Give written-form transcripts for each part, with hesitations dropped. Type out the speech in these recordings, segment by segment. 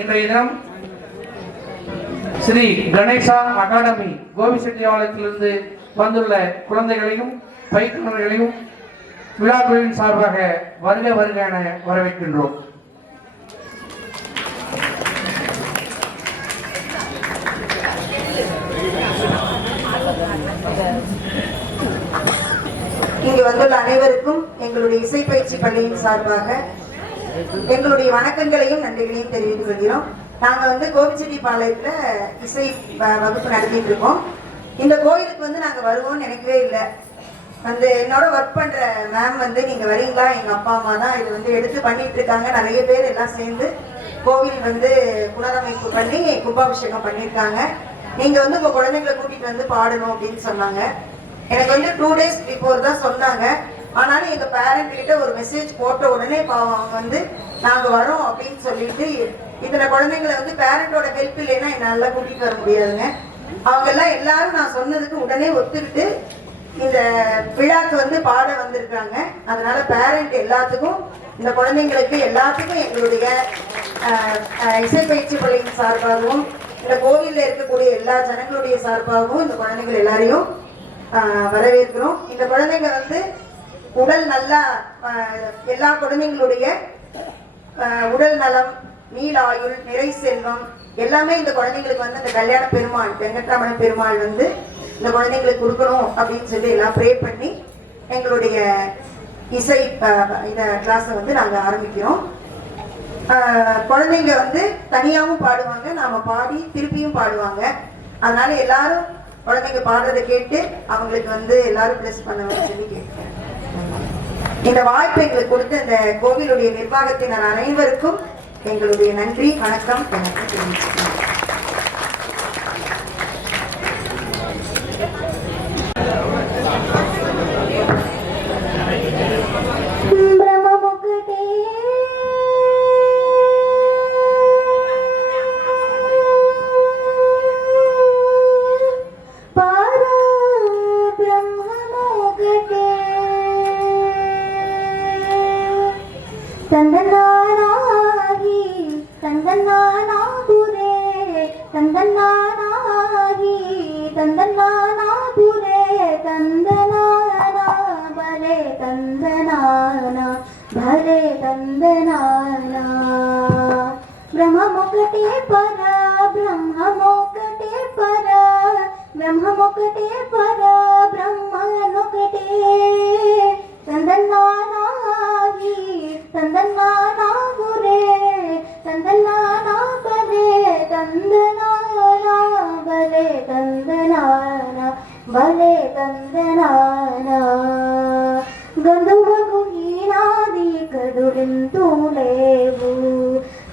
இன்றைய தினம் ஸ்ரீ கணேசா அகாடமி கோபிச்செட்டியாலயத்திலிருந்து வந்துள்ள குழந்தைகளையும் பயிற்றுனர்களையும் விழா குழுவின் சார்பாக வருக வருக என வரவேற்கின்றோம். இங்கு வந்துள்ள அனைவருக்கும் எங்களுடைய இசை பயிற்சி பள்ளியின் சார்பாக எங்களுடைய வணக்கங்களையும் நன்றிகளையும் தெரிவித்துக் கொள்கிறோம். நாங்க கோபிச்செட்டிப்பாளையத்துல இசை வகுப்பு நடத்திட்டு இருக்கோம். இந்த கோயிலுக்கு நாங்க வருவோம்னு நினைக்கவே இல்லை. என்னோட ஒர்க் பண்ற மேம் நீங்க வரீங்களா, எங்க அப்பா அம்மா தான் இது எடுத்து பண்ணிட்டு இருக்காங்க. நிறைய பேர் எல்லாம் சேர்ந்து கோவில் புனரமைப்பு பண்ணி கும்பாபிஷேகம் பண்ணியிருக்காங்க. நீங்க உங்க குழந்தைங்களை கூட்டிட்டு பாடணும் அப்படின்னு சொன்னாங்க. எனக்கு 2 days பிஃபோர் தான் சொன்னாங்க. ஆனாலும் எங்க பேரண்ட் கிட்ட ஒரு மெசேஜ் போட்ட உடனே அவங்க நாங்க வரோம் அப்படின்னு சொல்லிட்டு இத்தனை குழந்தைங்களை பேரண்டோட ஹெல்ப் இல்லைன்னா என்னால கூட்டிட்டு வர முடியாதுங்க. அவங்க எல்லாம் எல்லாரும் நான் சொன்னதுக்கு உடனே ஒத்துக்கிட்டு இந்த விழாக்கு பாட வந்திருக்காங்க. அதனால பேரண்ட் எல்லாத்துக்கும் இந்த குழந்தைங்களுக்கு எல்லாத்துக்கும் எங்களுடைய இசை பயிற்சி பள்ளியின் சார்பாகவும் இந்த கோவில்ல இருக்கக்கூடிய எல்லா ஜனங்களுடைய சார்பாகவும் இந்த குழந்தைகள் எல்லாரையும் வரவேற்கிறோம். இந்த குழந்தைங்க உடல் நல்லா எல்லா குழந்தைங்களுடைய உடல் நலம், நீலாயுள், நிறை செல்வம் எல்லாமே இந்த குழந்தைங்களுக்கு அந்த கல்யாண பெருமாள் வெங்கட்ரமண பெருமாள் இந்த குழந்தைங்களுக்கு கொடுக்கணும் அப்படின்னு சொல்லி எல்லாம் ப்ரே பண்ணி எங்களுடைய இசை இந்த கிளாஸை நாங்க ஆரம்பிக்கிறோம். குழந்தைங்க தனியாவும் பாடுவாங்க, நாம பாடி திருப்பியும் பாடுவாங்க. அதனால எல்லாரும் குழந்தைங்க பாடுறதை கேட்டு அவங்களுக்கு எல்லாரும் பிளஸ் பண்ணுவேன்னு சொல்லி கேட்கிறேன். இந்த வாய்ப்பை எங்களுக்கு கொடுத்த இந்த கோவிலுடைய நிர்வாகத்தினர் அனைவருக்கும் எங்களுடைய நன்றி, வணக்கம்.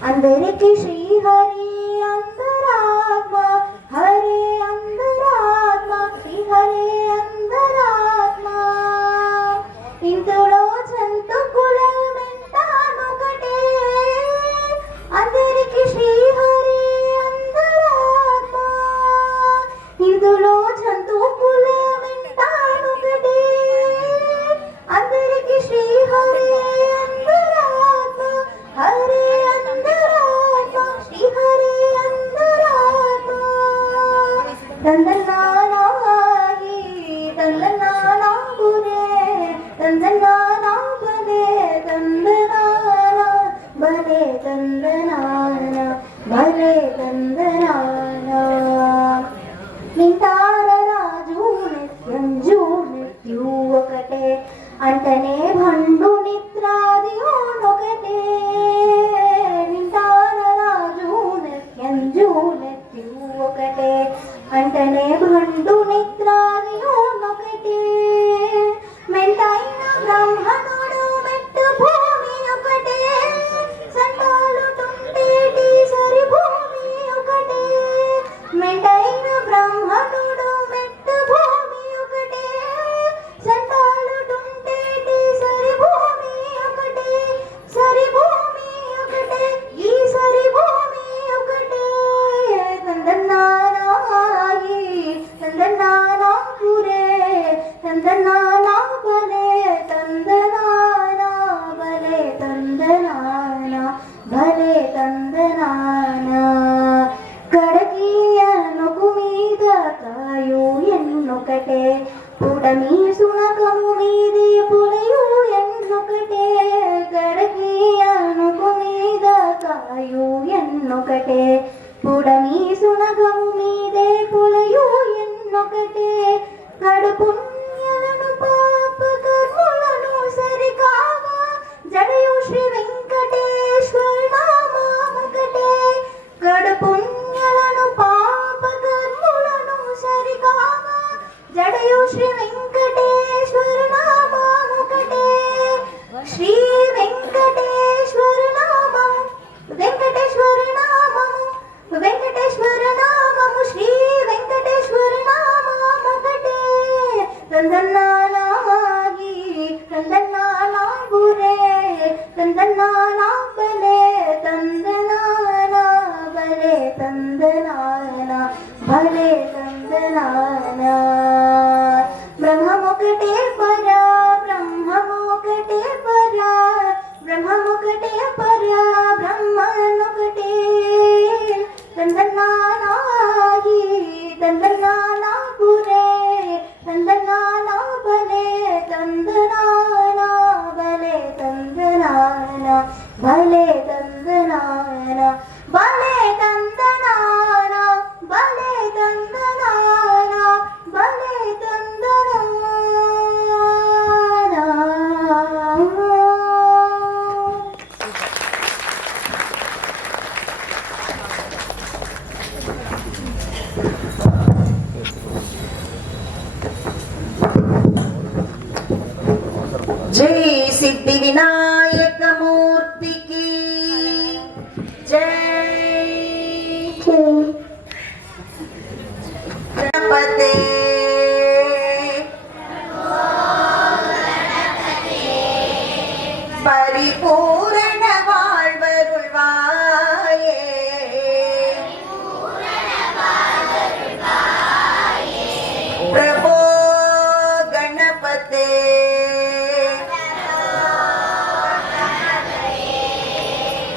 అందరికి శ్రీహరి అంతరాత్మ, హరే అంతరాత్మ, శ్రీహరి అంతరాత్మ. ఇందులో జంతు కులమెంటానొకటే, అందరికి శ్రీహరి అంతరాత్మ. ఇందులో జంతు కులమెంటానొకటే, అందరికి శ్రీహరి అంతరాత్మ, హరే అంతరాత్మ, శ్రీహరి అంతరాత్మ. తందనానాయి తందనానాగురే, తందనానా బలే తందనానా, బలే తందనానా, బలే తందనానా. నింటార రాజు నిత్యంజు నిత్యు ఒకటే, అంటనే భండు నిత్రాది ఒకటే. నింటార రాజు నిత్యంజు నిత్యు ఒకటే, అంటనే భండు నిత్రాది ఒకటే. మెంటైన బ్రహ్మనుడు మెట్టు భూమి ఒకటే, సంటాలు టుంటేటి సరి భూమి ఒకటే. మెంటైన బ్రహ్మనుడు మెట్టు భూమి ఒకటే, సంటాలు టుంటేటి సరి భూమి ఒకటే. సరి భూమి ఒకటే, ఈ సరి భూమి ఒకటే. తందనానాయి తందనానా గురే, తందనానా బలే తందనా. தந்தனானா பலே தந்தனானா பலே தந்தனானா பலே தந்தனானா బ్రహ్మముకటే పరా బ్రహ్మముకటే పరా బ్రహ్మముకటే పరా బ్రహ్మముకటే తందనానాయి తందనానా పురే తందనానా బలే తందనానా బలే తందనానా బలే తందనానా బలే తందనానా బలే తందనానా బలే తందనానా जय सिद्धि विनायक मूर्ति की जय। गणपते परिपूर्ण வாழ்வருள்வாயே प्रभो गणपते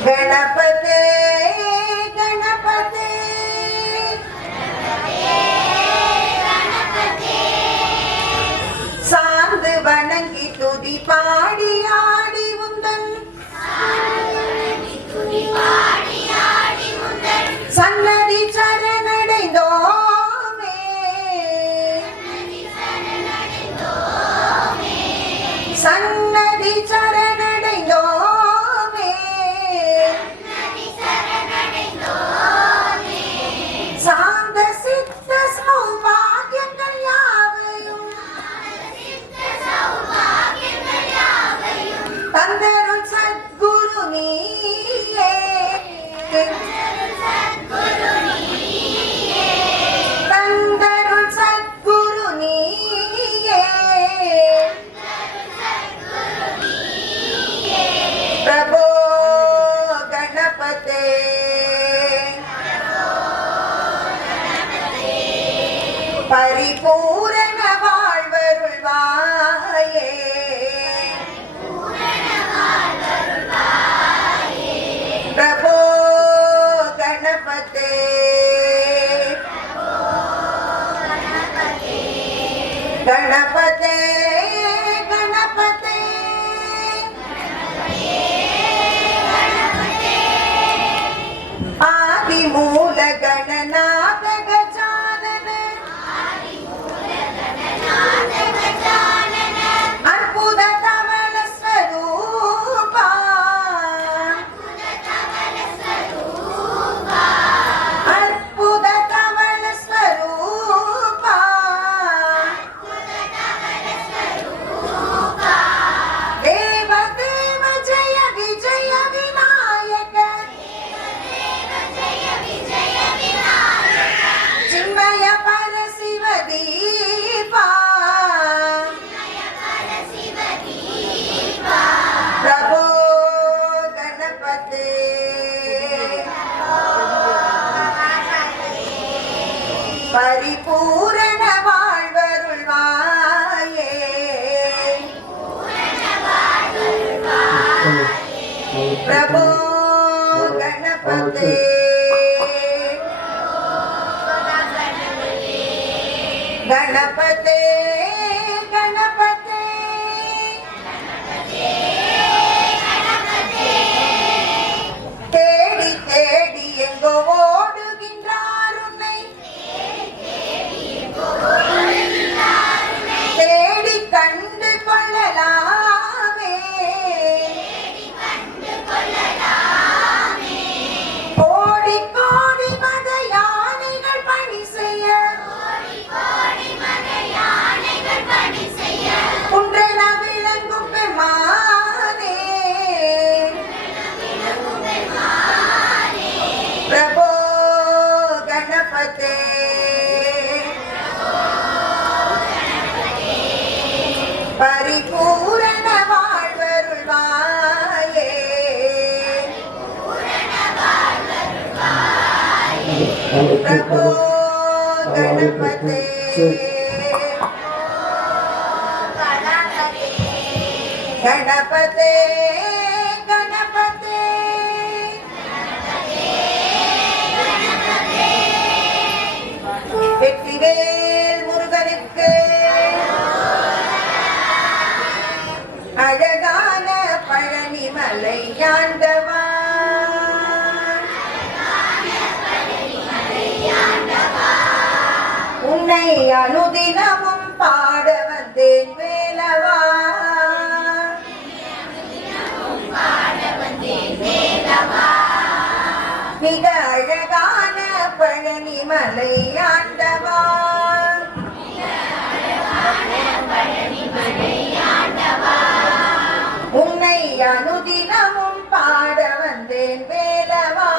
गणपते गणपते சார்ந்து வணங்கி துதி பாடி ஆடி உந்தன் சன்னதி சரணடைந்தோமே சன்னதி சரணடைந்தோமே சாந்த சித்த சௌபாகியங்கள் யாவையும் தந்தருள் சத்குரு நீயே தந்தருள் சத்குரு நீயே பிரபோ கணபதே பரிபூரண வாழ்வருள்வாயே பிரபோ கணபதே கணபதே கணபதே ஆதி மூல கணநாத கஜானன அற்புத தவள ஸ்வரூபா அற்புத தவள ஸ்வரூபா தேவ தேவ ஜெய விஜய விநாயக சின்மய பரசிவ தீபா பிரபோ கணபதே பரிபூரண வாழ்வருள்வாயே பிரபோ கணபதே गणपते गणपते தேடி தேடி எங்கோ ஓடுகின்றார் உன்னை தேடி கண்டு கொள்ளலாமே शंभो गणपते गणपते गणपते வெற்றிவேல் முருகனுக்கு அழகான பழனிமலை ஆண்டவா உன்னை அனுதினமும் பாட வந்தேன் வேலவா மிக அழகான பழனிமலை ஆண்டவா உன்னை அனுதினமும் பாட வந்தேன் வேலவா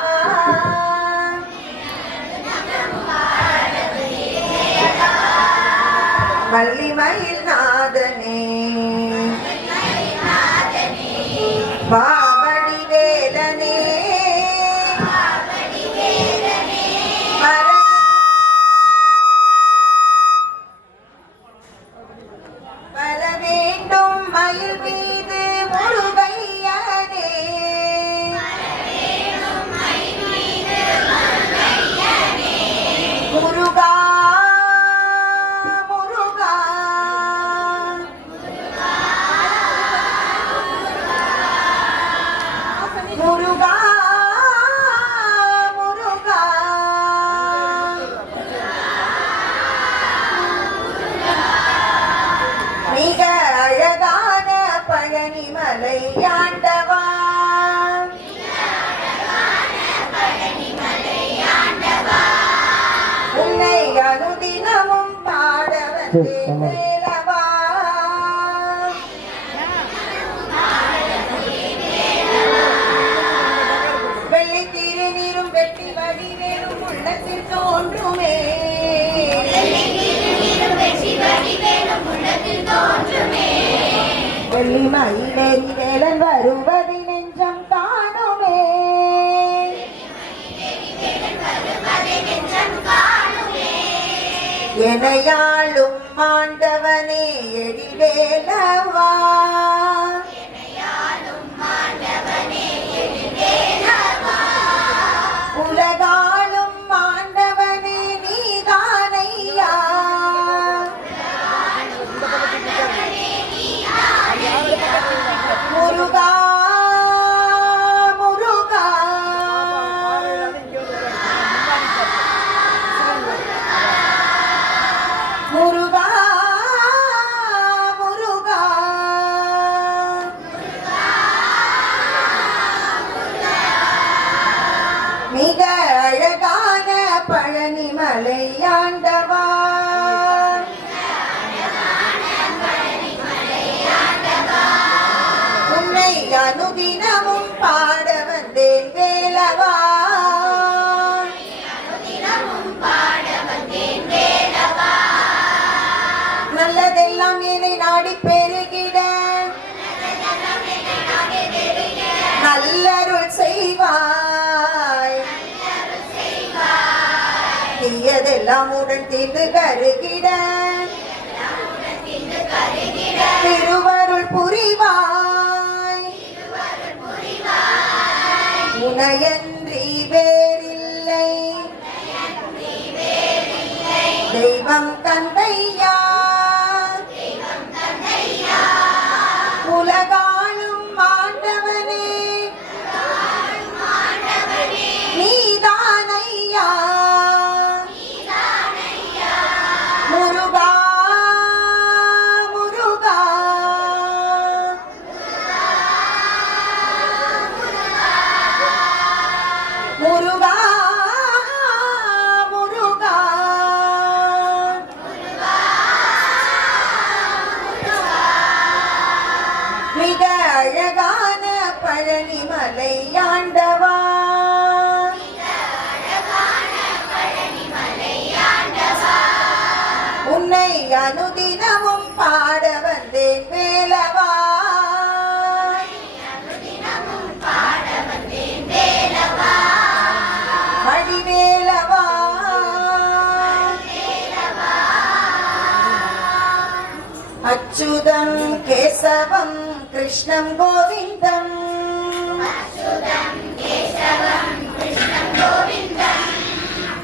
வள்ளிமயில் நாதனே பாவடி வேலனே வர வேண்டும் மயில் மீது முருகையனே முருகா முருகா முருகா முருகா மிக அழகான பழனிமலை ஆண்டவா உன்னை அனுதினமும் பாட வந்தேன் வேலவா வெள்ளி திருநீரும் வெற்றி வடிவேலும் உள்ளத்தில் தோன்றுமே வெள்ளி மயிலேறி வேலன் வருவதை நெஞ்சம் காணுமே எனையாளும் ஆண்டவனே எழில்வேலவா உலகாளும் ஆண்டவனே நீதானையா முருகா முருகா முருகா முருகா மிக அழகான பழனிமலை ஆண்டவா உன்னை அனுதினமும் பாட வந்தேன் வேலவா நல்லதெல்லாம் என்னை நாடி பெருகிட நல்லருள் செய்வாய் தீயதெல்லாம் உடன் தீர்ந்து கருகிட திருவருள் புரிவாய் உனையன்றி வேறில்லை தெய்வம் தந்தையா உலகாளும் ஆண்டவனே நீதானையா முருகா முருகா முருகா முருகா மிக அழகான பழனிமலை ஆண்டவா உன்னை அனுதினமும் பாட வந்தேன் வேலவா வடிவேலவா அச்சுதம் கேசவம் கிருஷ்ணம் கோவிந்தம்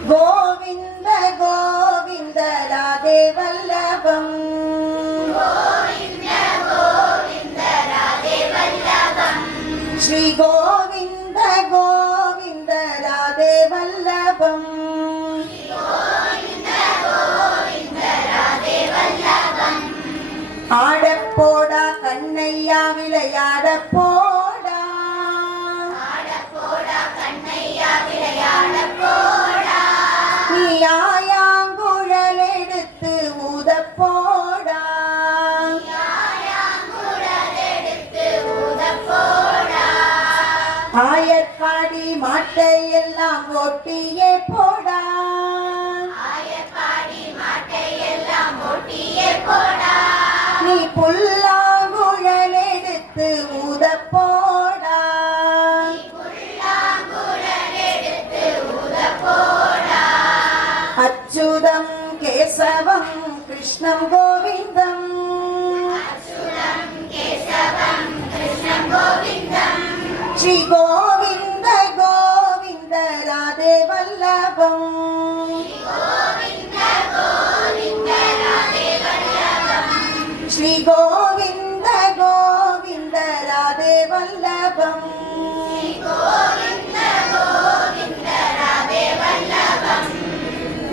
கோவிந்த கோவிந்த ராதே வல்லபம் ஸ்ரீ கோவிந்த கோவிந்த ராதே வல்லபம் ஆடப்போடா கண்ணையா விளையாட போடா நீ ஆயாங்குழல் எடுத்து ஊத போடா ஆயப்பாடி மாட்டை எல்லாம் ஓட்டியே போடா நீ புல்லாங்குழல் எடுத்து ஊத போடா அச்சுதம் கேசவம் கிருஷ்ணம் கோவிந்தம் ஸ்ரீ கோவிந்த கோவிந்த ராதே வல்லபம் ஸ்ரீ கோவிந்த கோவிந்த ராதே வல்லபம்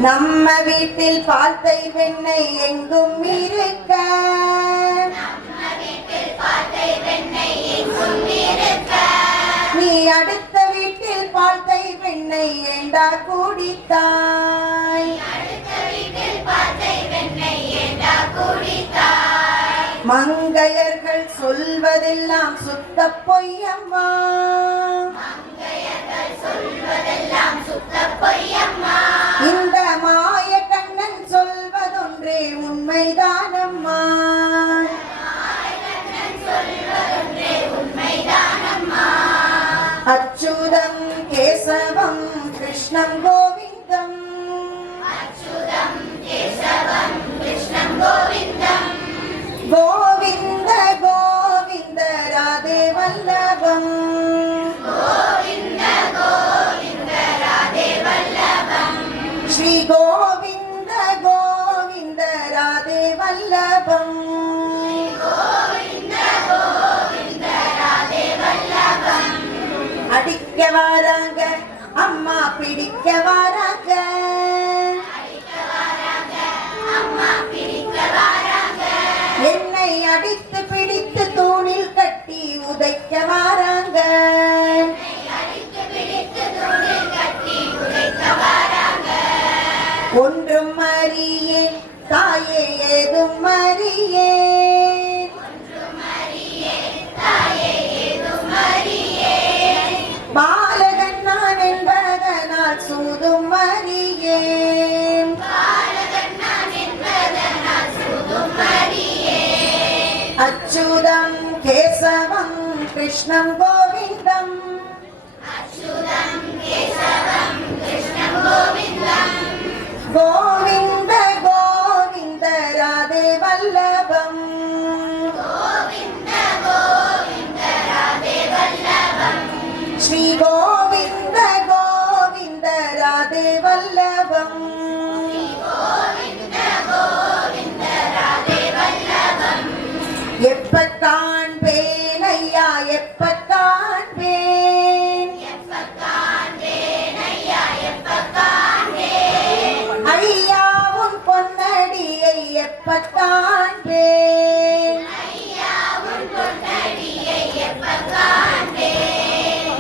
நம்ம வீட்டில் பால்த்தை வெண்ணெய் எங்கும் இருக்க நீ அடுத்த வீட்டில் பால்த்தை வெண்ணெய் ஏண்டா குடித்தாய் மங்கையர்கள் சொல்வதெல்லாம் சுத்த பொய்யம்மா இந்த மாய கண்ணன் சொல்வதொன்றே உண்மைதானம்மா அச்சுதம் கேசவம் கிருஷ்ணம் கோவிந்தம் கோவிந்த கோவிந்த ராதே வல்லபம் ஸ்ரீ கோவிந்த கோவிந்த ராதே வல்லபம் அடிக்க வாராங்க அம்மா பிடிக்க வாராங்க என்னை அடித்து பிடித்து தூணில் கட்டி உதைக்க வாராங்க ஒன்றும் அறியேன் தாயே ஏதும் அறியேன் பாலகன் நான் என்பதனால் சூதும் அறியேன் அச்சுதம் கேசவம் கிருஷ்ணம் கோவிந்தம் கோவிந்த கோவிந்த ராதே வல்லபம் ஸ்ரீ கோவிந்த கோவிந்த ராதே வல்லபம் எப்ப காண்பேன் ஐயா எப்ப காண்பேன் ஐயா உன் பொன்னடியை எப்ப காண்பேன்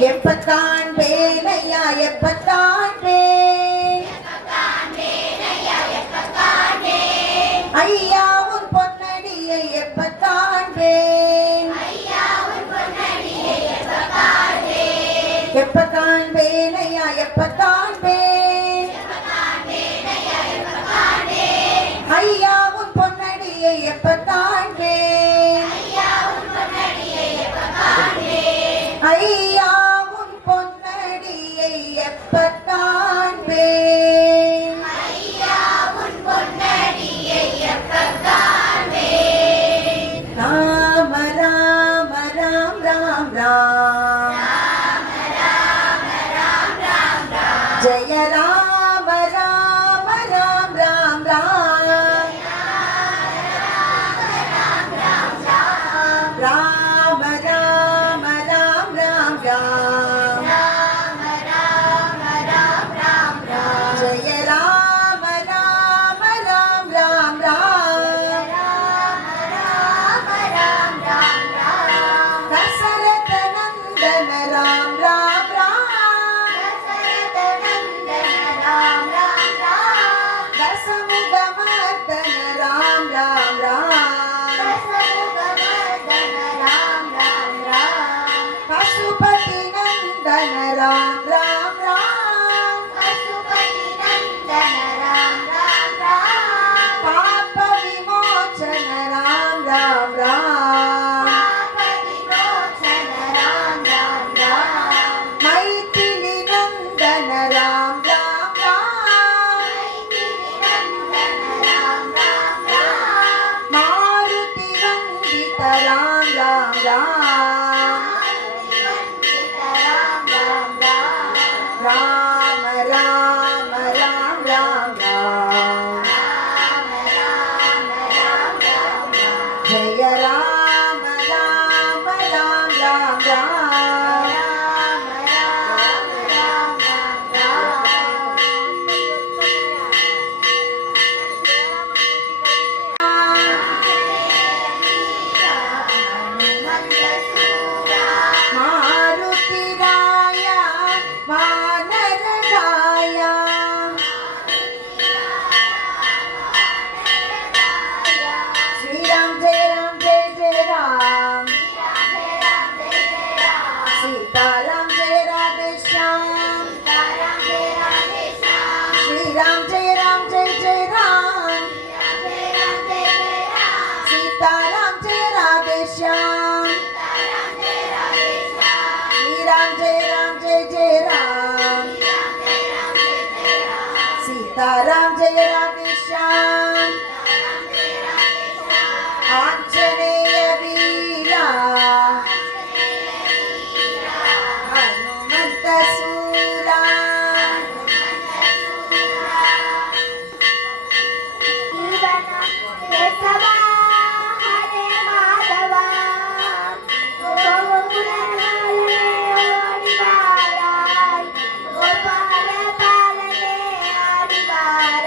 எப்ப காண்பேன் ஐயா எப்ப காண்பேன் ஐயா உன் பொன்னடியை எப்ப காண்பேன் எப்ப காண்பேன் ஐயா எப்ப காண்பேன் ஐயா உன் பொன்னடியை எப்ப காண்பேன் ஐயா உன் பொன்னடியை எப்ப காண்பேன் राम राम जय राम राम राम राम राम राम राम राम राम राम जय राम राम राम राम राम दशरथ नंदन राम राम राम दशमुख मर्दन राम राम राम पशुपति नंदन राम राम पाप विमोचन राम राम मैथिली नंदन राम राम मारुति वंदित राम राम राम राम राम राम जय राम राम राम राम मारुति राया वानर गाया श्री राम जय जय राम सीता राम जय राधे श्याम श्री राम जय जय राम सीता राम जय राधे श्याम श्री राम जय जय राम सीता राम जय राधे श्याम आंजनेय वीरा हनुमंत सूरा हरे माधवा गोपाल पालने आदिवार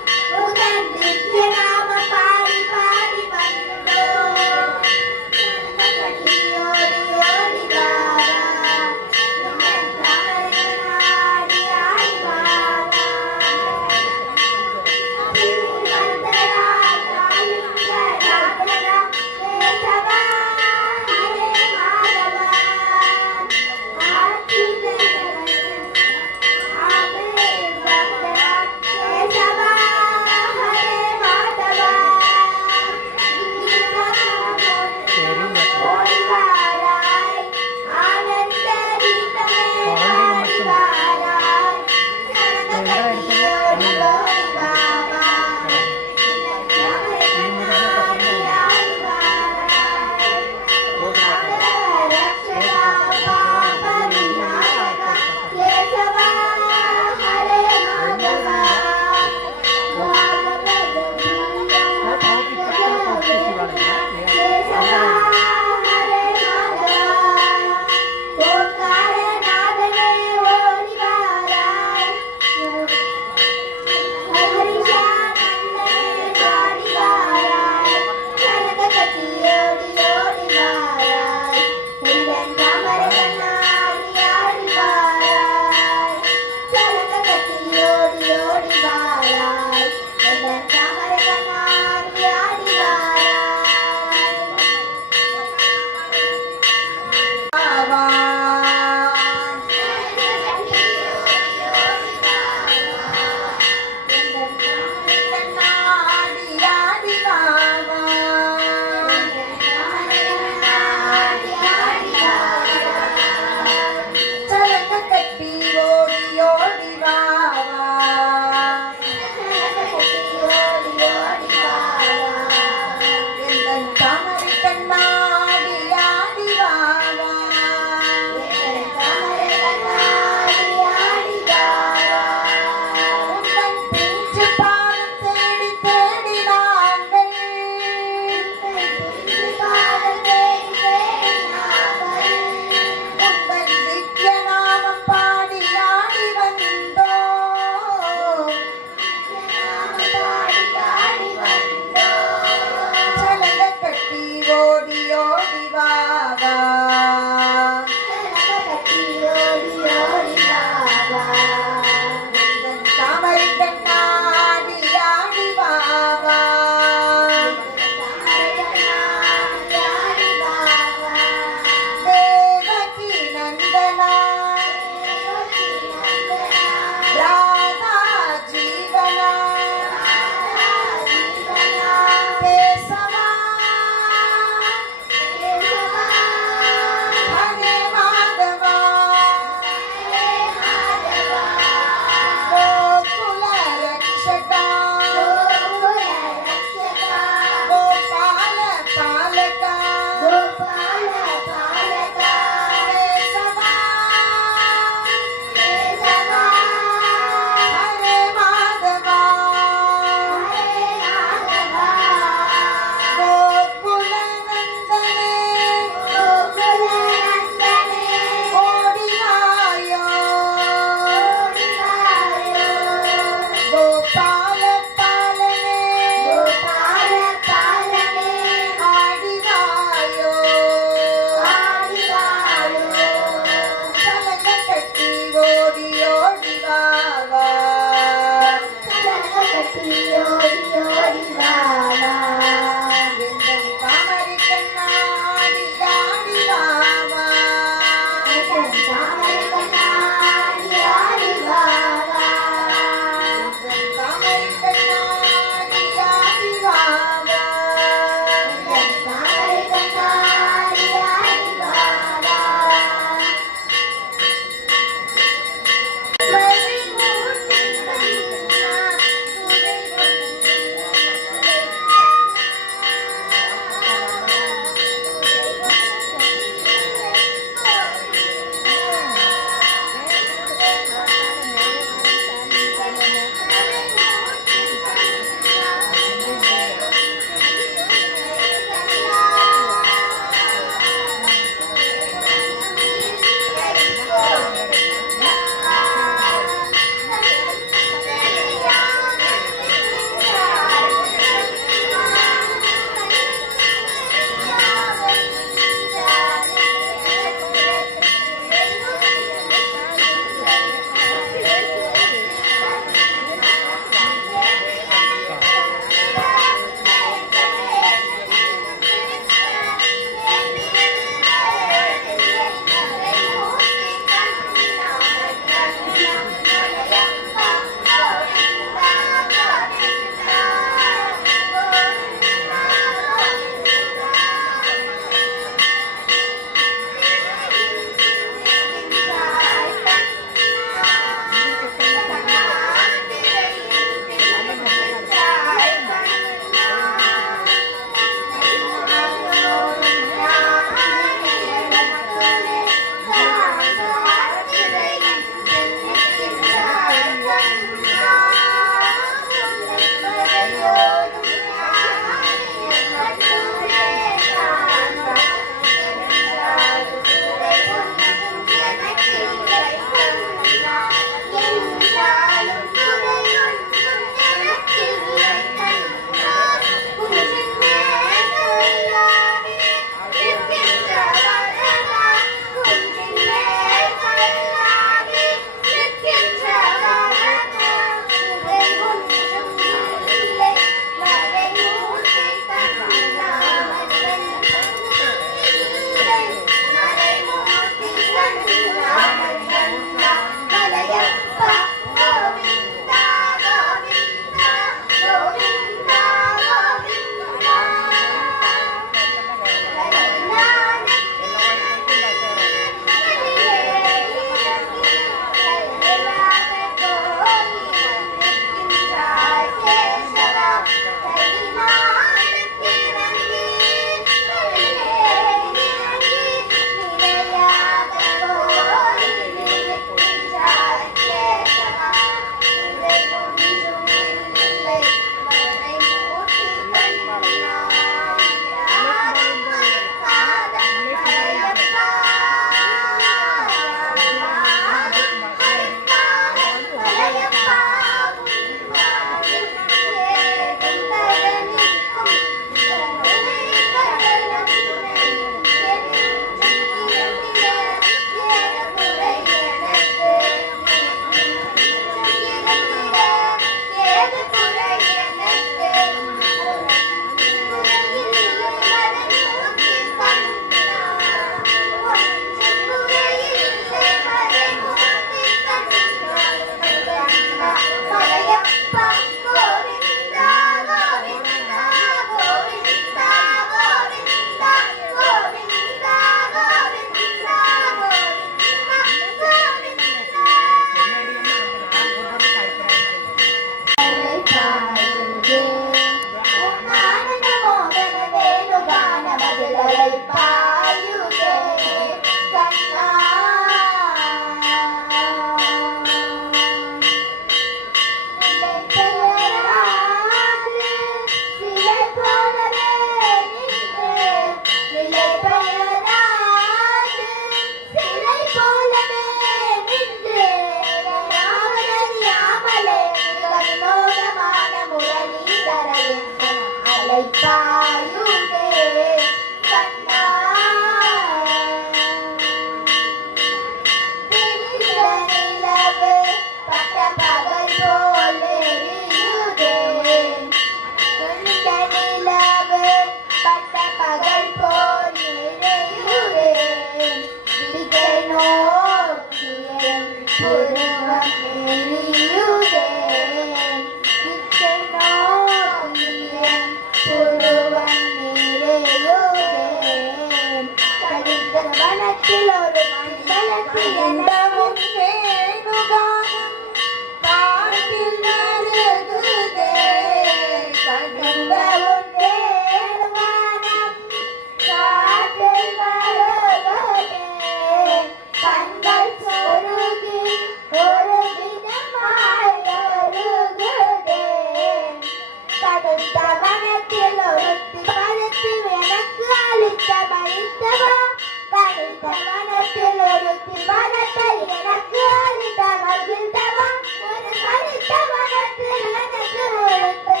வனத்தில் ஒருத்தி வனத்தை எனக்கு அளித்தவள் விட்டவா ஒரு பறித்த வனத்தில் எனக்கு ஒருத்தை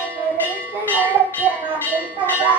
விட்டவா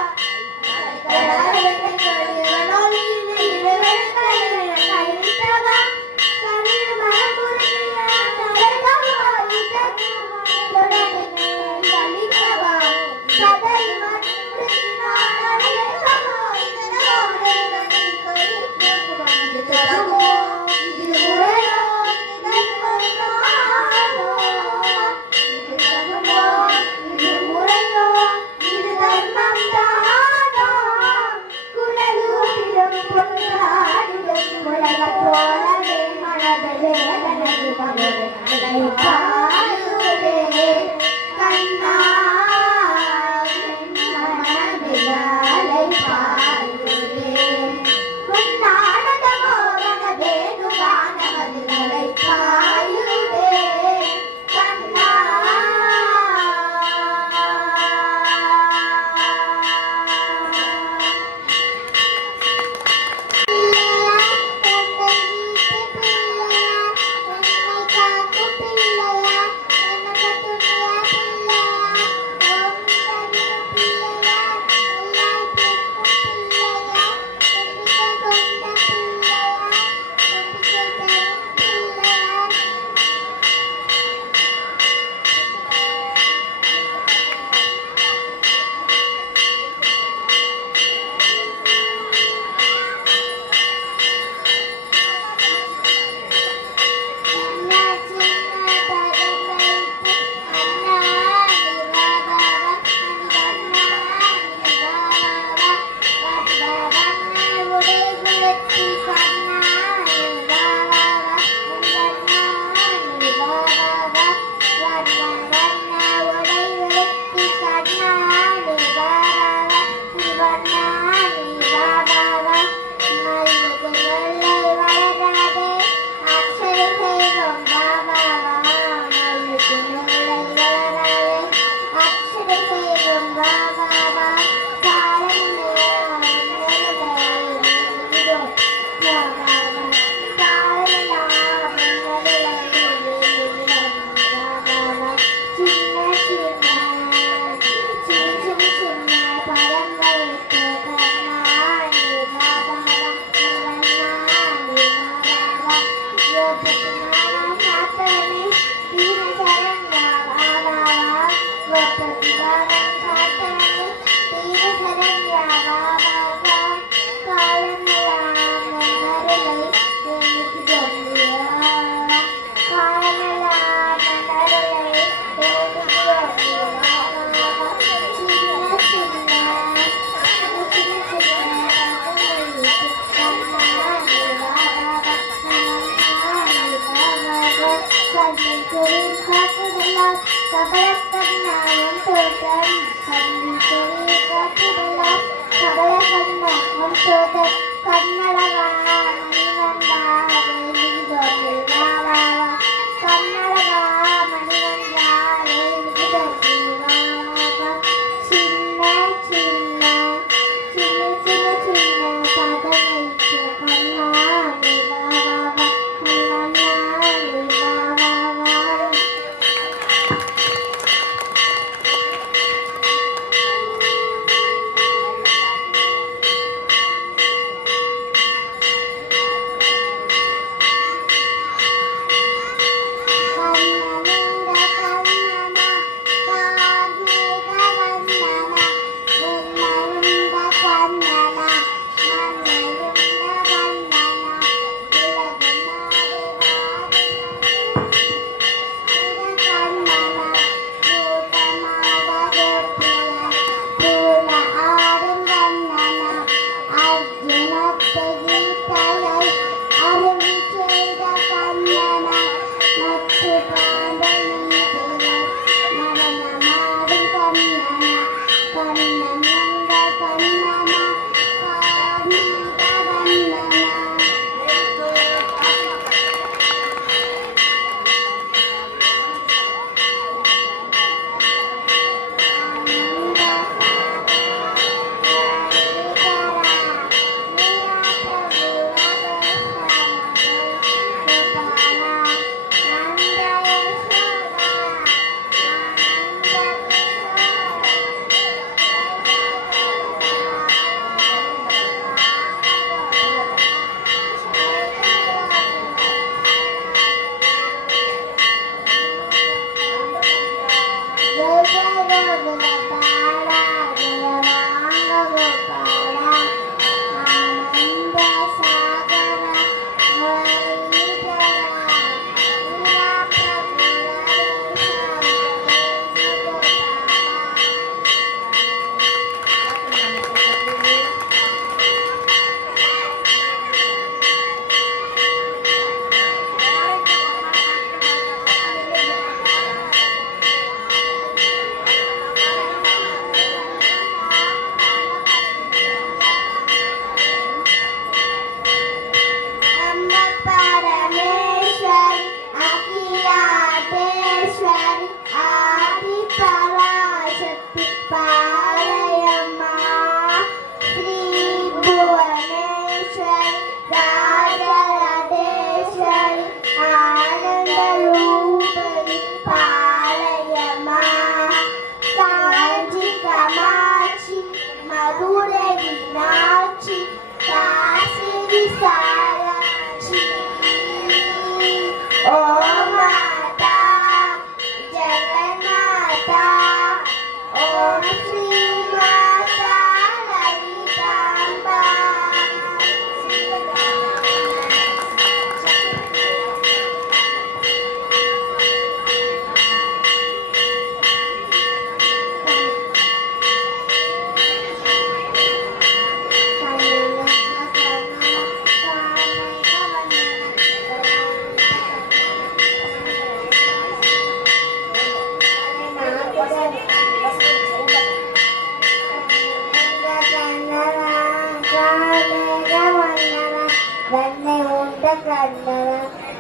வானக வண்ணன வெண்ணை உண்ட கண்ணன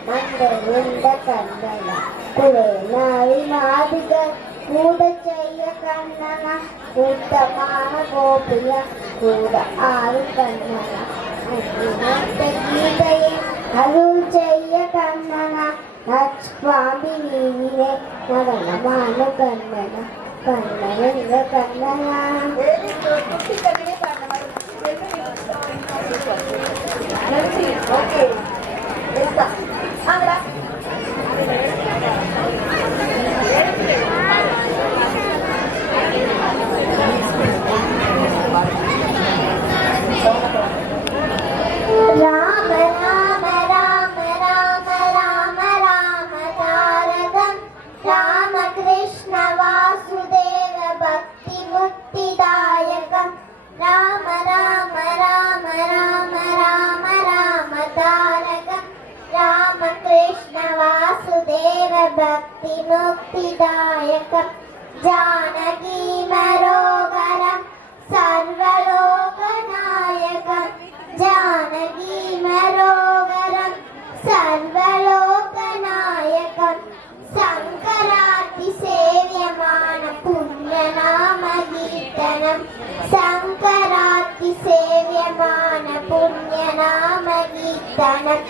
மண்டை உண்ட கண்ணன குளே நாய் மாதிகள் கூட செய்ய கண்ணன கூட்டமான கோபிய கூட ஆறு கண்ணன கீதையை அருள் செய்ய கண்ணன நச்சுவாமி நீதியே நடனமான கண்ணன கண்ணன கண்ணனா. ஓகே ராம ராம ராம ராம ராம ராம தாரகம் ராம கிருஷ்ண வாசுதேவ பக்தி முக்திதாயகம் ராம ராம ராம ராம ராம ராம தாரகம் ராம கிருஷ்ண வாசுதேவ பக்தி முக்திதாயகம் ஜானகி மரோகரம் சர்வலோகநாயகம் ஜானகி மரோகரம் சர்வலோகநாயகம் சங்கராதி சேவியமான புண்ணியநாம கீர்த்தனம் சங்கராதி சேவியமான புண்ணியநாம கீர்த்தனம்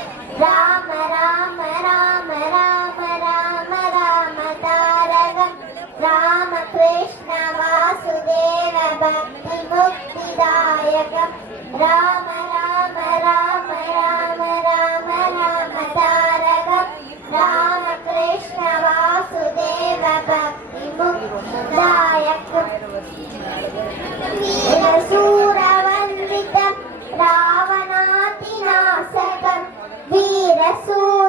ராம ராம ராம ராம ராம ராம தாரகம் ராம கிருஷ்ண வாசுதேவ பக்தி முக்திதாயகம் ராம ராம ராம ராம ராம ராம தாரகம் ராம கிருஷ்ண வாசுதேவ பக்தி முக்திதாயகம் வீரசூரவந்திதம் ராவணாதிநாசகம்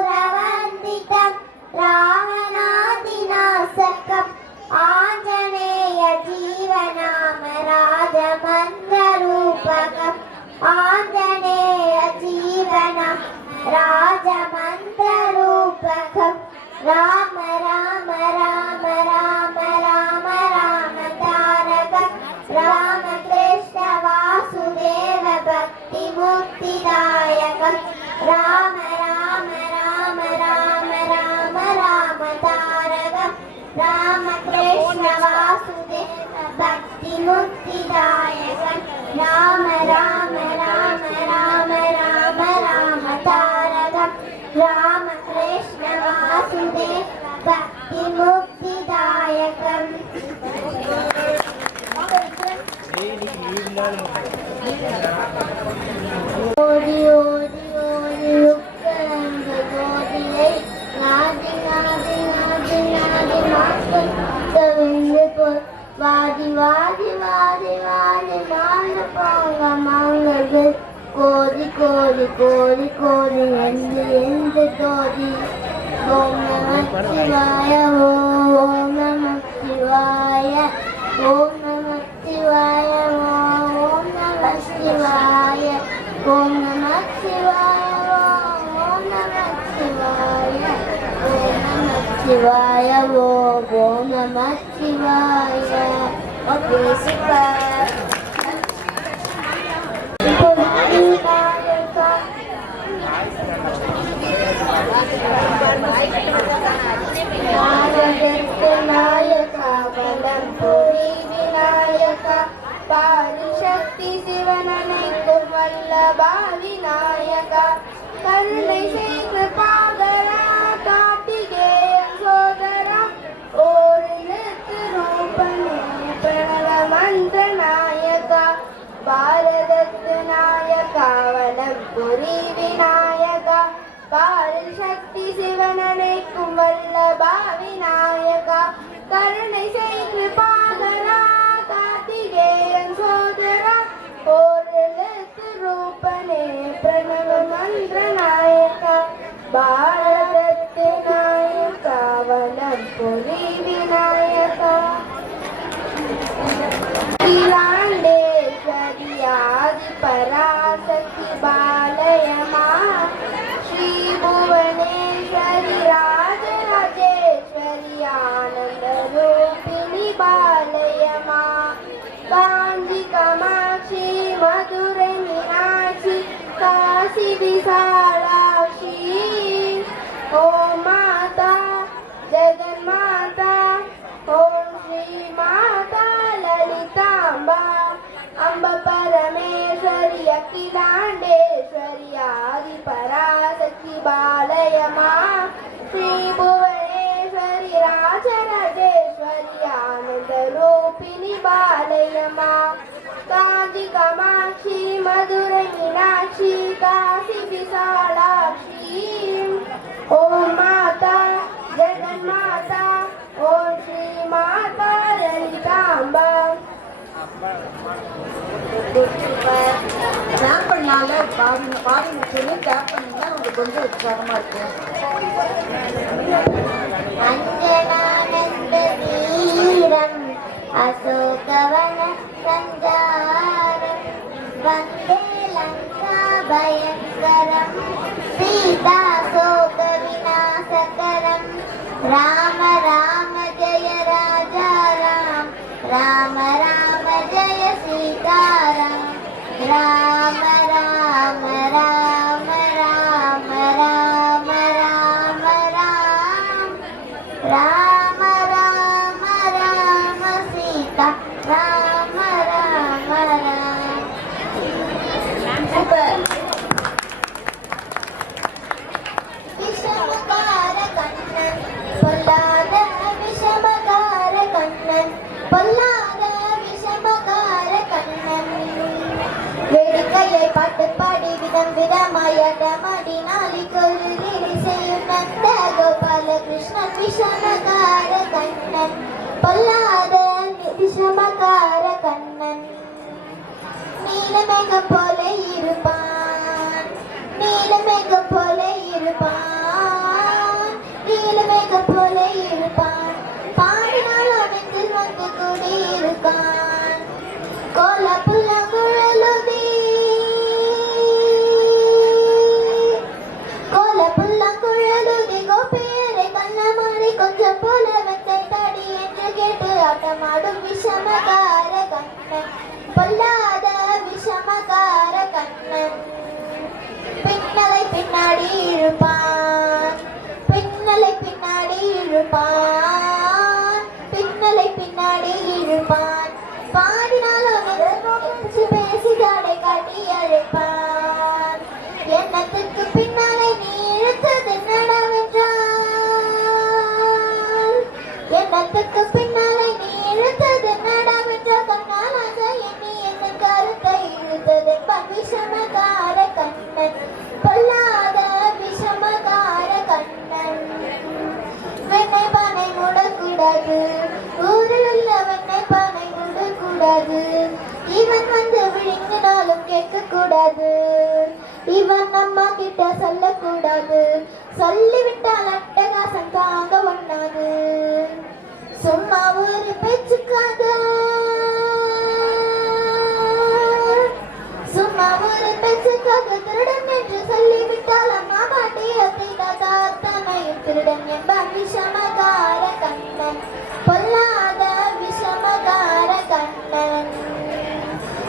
வீரசூரவந்திதம் ராவணாதிநாசகம் ஆஞ்சநேய ஜீவநாம ராஜமந்திரரூபகம் ஆஞ்சநேய ஜீவனம் ராஜமந்திரரூபகம் ராம ராம ராம ராம ராம ராம தாரகம் ராம கிருஷ்ண வாசுதேவ பக்தி முக்திதாயகம் ராம ராம ராம ராம ராம ராம தாரகம் ராம கிருஷ்ண வாசுதேவ பக்தி முக்திதாயகம் ராம ராம ராம ராம ராம ராம தாரகம் ராம கிருஷ்ண வாசுதேவ பக்தி முக்திதாயகம். ஓடி ஓடி ஓடி உட்கலந்த ஜோதியை நாடி நாடி நாடி நாடி மாற்றம் தவிர்ந்து போய் வாடி வாடி வாடி வாடி மாண்டு போங்க மாங்கர்கள் கோடி கோடி கோடி கோடி எந்த கோடி ஓம் நம சிவாய ஓம் நம சிவாய ஓம் நம சிவாய ஓம் நம சிவாய ஓம் நம சிவாய ஓம் நம சிவாய ஓம் நம சிவாய ஓம் நம சிவாய. Okay super. நாயகா வலம் புரி விநாயகா பாரிசக்தி சிவனனைக்கும் வல்லபா விநாயகா கருணை செய்து பாகரா கார்த்திகேயன் சோதரா ஓரிழுத்து ரூபனே பிரணவ மந்திர நாயகா பாரதத்து நாயகா வலம் புரி விநாயகா பாரிசக்தி சிவனனைக்கும் வல்லபா விநாயகா கருணை செய்து பாகரா கார்த்திகேயன் சோதரா ஓரெழுத்து ரூபனே பிரணவ மந்திர நாயகா பாரதத்து நாயகா வலம் புரி விநாயகா. அகிலாண்டேஸ்வரி ஆதி பராசக்தி பாலயமா ஸ்ரீ புவனேஸ்வரி ராஜராஜேஸ்வரி ஆனந்த ரூபிணி பா काशी विशालाक्षी ओम माता जगन्माता ओम श्री माता ललितांबा अंब परमेश्वरी अखिलांडेश्वरी आदि पराशक्ति बालय मां श्री भुवनेश्वरी राजराजेश्वरी आनंद रूपिणी बालय मां कांची कामाक्षी मधुरै मीनाक्षी काशी विशालाक्षी ओम माता जगन्माता ओम श्री माता ललितांबा டாப் பண்ணால பாடி முடிச்சோன்னு டாப் பண்ணிங்கன்னா உங்களுக்கு கொஞ்சம் உற்சாகமா இருக்கும். अंजनानंद वीरम् अशोकवन सञ्जारम् वन्दे लङ्का भयङ्करम् सीता शोक विनाशकरम् राम राम जय राजा राम राम राम जय सीताराम राम राम राम राम राम राम राम राम राम राम सीता राम राम राम சூப்பர். விஷமகார கண்ணன் பொல்லாத விஷமகார கண்ணன் பொல்லாத விஷமகார கண்ணன் வேடிக்கையை பாட்டு பாடி விதம் விதமாயடமாடி நாளி கொள்ளிரி செய்யும் நந்த கோபால கிருஷ்ணன் விஷமகார கண்ணன் பொல்லாத விஷமகார கண்ணன் நீலமேகம் போல இருப்பான் நீலமேகம் போல இருப்பான் நீலமேகம் போல இருப்பான் பாடினால் அவற்றில் வந்து கூடி இருக்கான் கோல புல்ல குழலுதி கோல புல்ல குழலுதி கோபேரை கண்ணமாடி கொஞ்சம் போல வெத்தை தடி என்று கேட்டு ஆட்டமாடும் விஷமகார கண்ணன் பொல்லாத விஷமகார கண்ணன் பின்னலை பின்னாடி இருப்பான் பின்னலை பின்னாடி இருப்பான் பின்னலை பின்னாடி இருப்பான் பாடினாலும் பேசி தாடை காட்டி அழைப்பான் எண்ணத்துக்கு பின்னாலே நீ இழுத்தது நடவென்றால் எண்ணத்துக்கு பின்னாலே நீ இழுத்தது நடவென்றால் கண்ணாலாக எண்ணி என் கருத்தை இழுத்தது விஷமகார கண்ணன் பொல்லாத விஷமகார கண்ணன் வெண்ணை பானை மூடக்கூடாது ஊரில் உள்ள வெண்ணை பானை மூடக்கூடாது இவன் வந்து விழுங்கினாலும் கேட்கக்கூடாது இவன் அம்மா கிட்ட சொல்லக்கூடாது சொல்லிவிட்டால் அட்டகாசம் தாங்க ஒண்ணாது சும்மா ஒரு பேச்சுக்காக சும்மா ஒரு பேச்சுக்காக திருடன் என்று சொல்லிவிட்டால் அம்மா பாட்டி அத்தனையும் திருடன் என்பான் விஷமகார கண்ணன் பொல்லாத விஷமகார கண்ணன்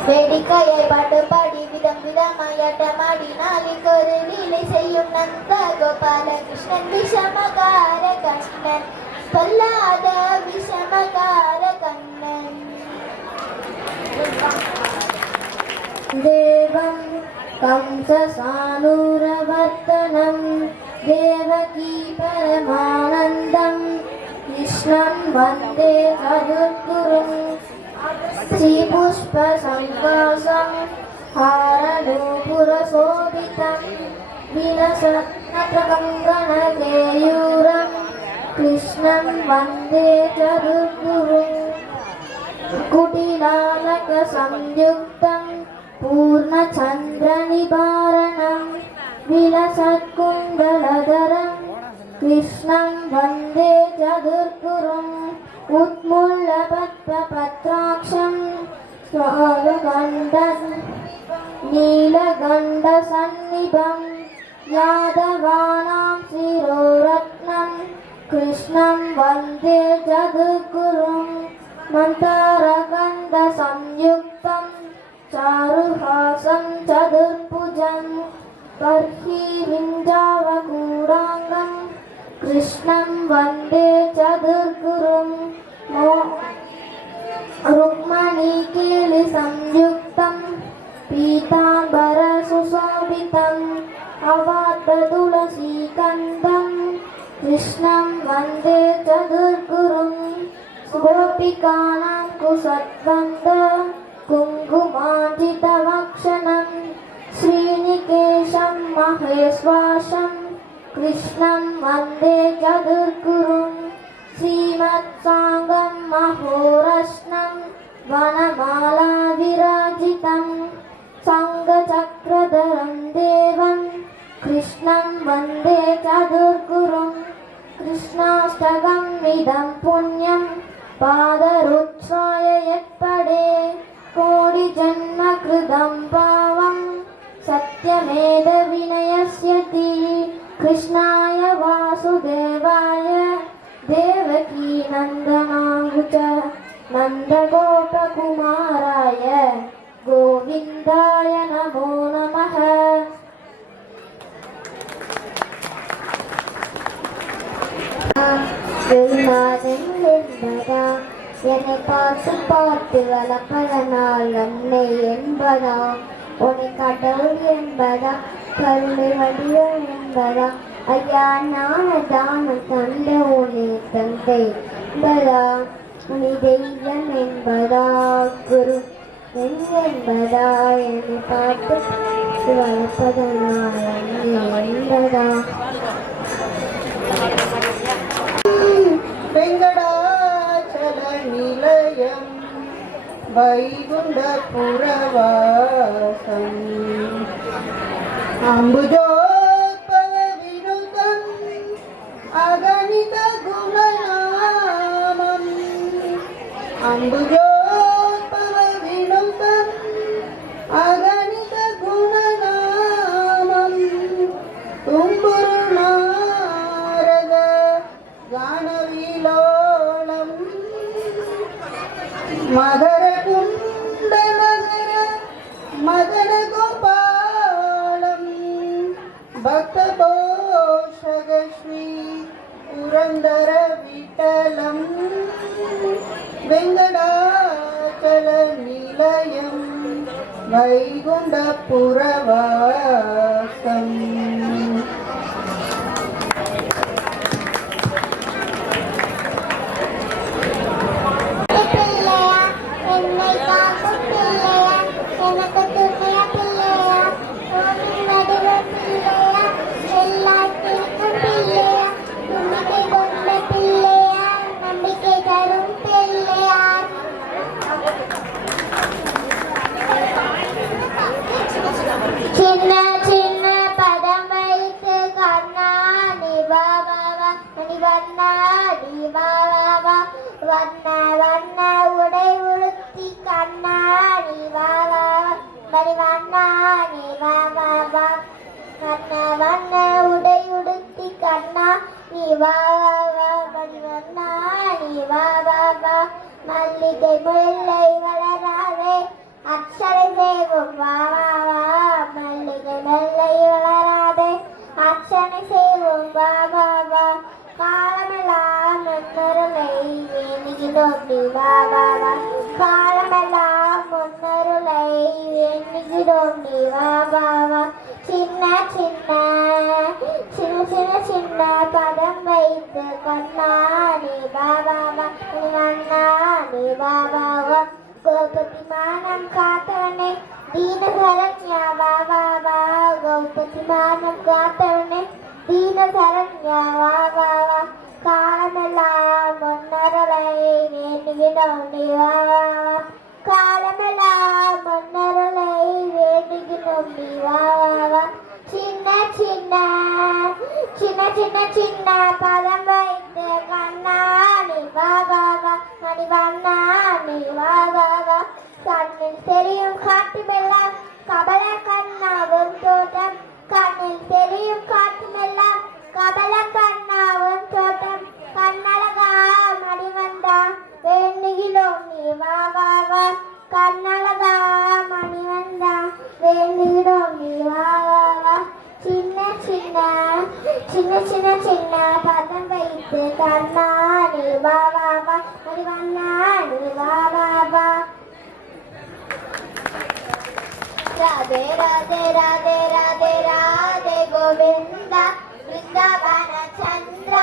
வேடிக்கையை பாட்டு பாடி விதம் விதமாயாட்டமாடி நாளைக்கு ஒரு லீலை செய்யும் நந்த கோபால கிருஷ்ணன் விஷமகார கண்ணன் பொல்லாத விஷமகார கண்ணன் देवं कंससानूरवर्तनं देवकी परमानन्दं कृष्णं वन्दे सद्गुरुं श्रीपुष्पसङ्कासं हारनूपुरशोभितं विलसत्नकङ्कणकेयूरं कृष्णं वन्दे सद्गुरुं कुटिलालकसंयुक्तं पूर्णचन्द्रनिवारणं विलसत्कुण्डलधरं कृष्णं वन्दे जगद्गुरुम् उत्मुल्लपद्मपत्राक्षं स्वागण्डं नीलगण्डसन्निभं यादवानां शिरोरत्नं कृष्णं वन्दे जगद्गुरुं मन्दारगन्धसंयुक्तं चारुहासं चतुर्भुजं बर्हि विञ्जावकूडाङ्गं कृष्णं वन्दे चतुर्गुरुं रुक्मणीकेलिसंयुक्तं पीताम्बरसुशोभितम् अवाप्ततुलसीकन्दं कृष्णं वन्दे चतुर्गुरुं गोपिकानां कुसद्वन्द कुङ्कुमार्जितवक्षणं श्रीनिकेशं महेश्वासं कृष्णं वन्दे चतुर्गुरुं श्रीमत्साङ्गं महोरश्नं वनमाला विराजितं सङ्गचक्रधरं देवं कृष्णं वन्दे चतुर्गुरुं कृष्णाष्टकम् इदं पुण्यं पादरुत्साय यत्पडे कोटिजन्मकृतं पावं सत्यमेव विनयस्यति कृष्णाय वासुदेवाय देवकी नन्दनाय च नन्दगोपकुमाराय गोविन्दाय नमो नमः। என்பதா என்னை பார்த்து பார்த்து வளர்ப்பத நாள் அன்னை என்பதா உன்னை கடவுள் என்பதா கருணை வடிவம் என்பதா ஐயா ஞானதான தந்த உன்னை தந்தை என்பதா உன்னை தெய்வம் என்பதா குரு என்பதா என்னை பார்த்து வளர்ப்பத நாள் அன்னை என்பதா வெங்கடாச்சல நிலையம் வைகுண்டபுரவாசம் அம்புஜோத்பல வினுதம் அகணித குணநாமம் அம்புஜோத்பல வினுதம் அகணித குணநாமம் தும்புரு நாரத கானவிலோலம் மகர குண்ட மகர மதன கோபாலம் பக்த போஷக ஸ்ரீ புரந்தர விட்டலம் வெங்கடாச்சல நிலையம் வைகுண்டபுரவாசம் சின்ன சின்ன பதம் வைத்து கண்ணா நிவா வண்ணா நிவா வண்ண வண்ண உடை உடுத்தி கண்ணா நிவா வண்ணா நிவா வண்ண வண்ண உடை உடுத்தி கண்ணா நிவா வண்ணா நிவா மல்லிகை முல்லை வளராதே அச்சரை செய்வோம் வா மல்லிகை மெல்லை வளராதே அர்ச்சனை செய்வோம் வா காலமெல்லாம் முன்னருளை வேணுகிறோம் நீ வா காலமெல்லாம் முன்னருளை வேணுகிறோம் நீ வா சின்ன சின்ன சின்ன சின்ன சின்ன பதம் வைத்து கண்ணா நீ வா வண்ணா நீ வா கோபதி மானம் காத்தவனே दीनशरण्या वा गौपतिमानं कातरणे दीनशरण्या वा कालमेल्लाम मुन्नरुळै वेणुगिनोण्डि वा कालमेल्लाम मुन्नरुळै वेणुगिनोण्डि वा சின்ன சின்ன சின்ன சின்ன சின்ன பதம் வைத்து கண்ணாணி வா மணி வண்ணாணி வா கண்ணில் தெரியும் காட்டு வெள்ளம் கபல கண்ணாவும் தோட்டம் கண்ணில் தெரியும் காட்டு வெள்ளம் கபல கண்ணாவும் தோட்டம் கண்ணழகா மணிவந்தா வேண்டுகிறோம் நீ வா கண்ணழகா மணிவந்தா வேண்டுகிறோம் நீ வா சின்ன சின்ன சின்ன பதம் வைத்து கண்ணா நீ வா வா வா மணிவண்ணா நீ வா வா வா. ராதே ராதே ராதே ராதே ராதே கோவிந்தா वृंदावन चंद्र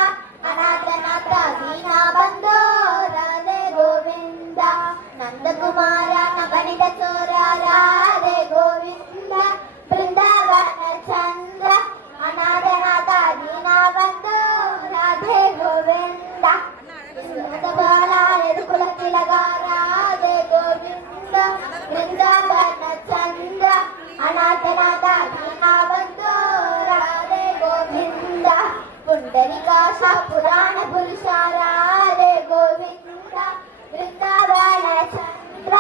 अनाथनाथ दीना बंधो राधे गोविंदा नंद कुमार नगणित चोर राधे गोविंदा वृंदावन चंद्र अनाथनाथ दीना बंधो राधे गोविंदा बाला यदुकुल तिलक राधे गोविंदा वृंदावन चंद्र अनाथनाथ दीना बंधो राधे गोविंदा पुंडरीकाक्षा पुराण पुरुष राधे गोविंदा वृंदावन चंद्र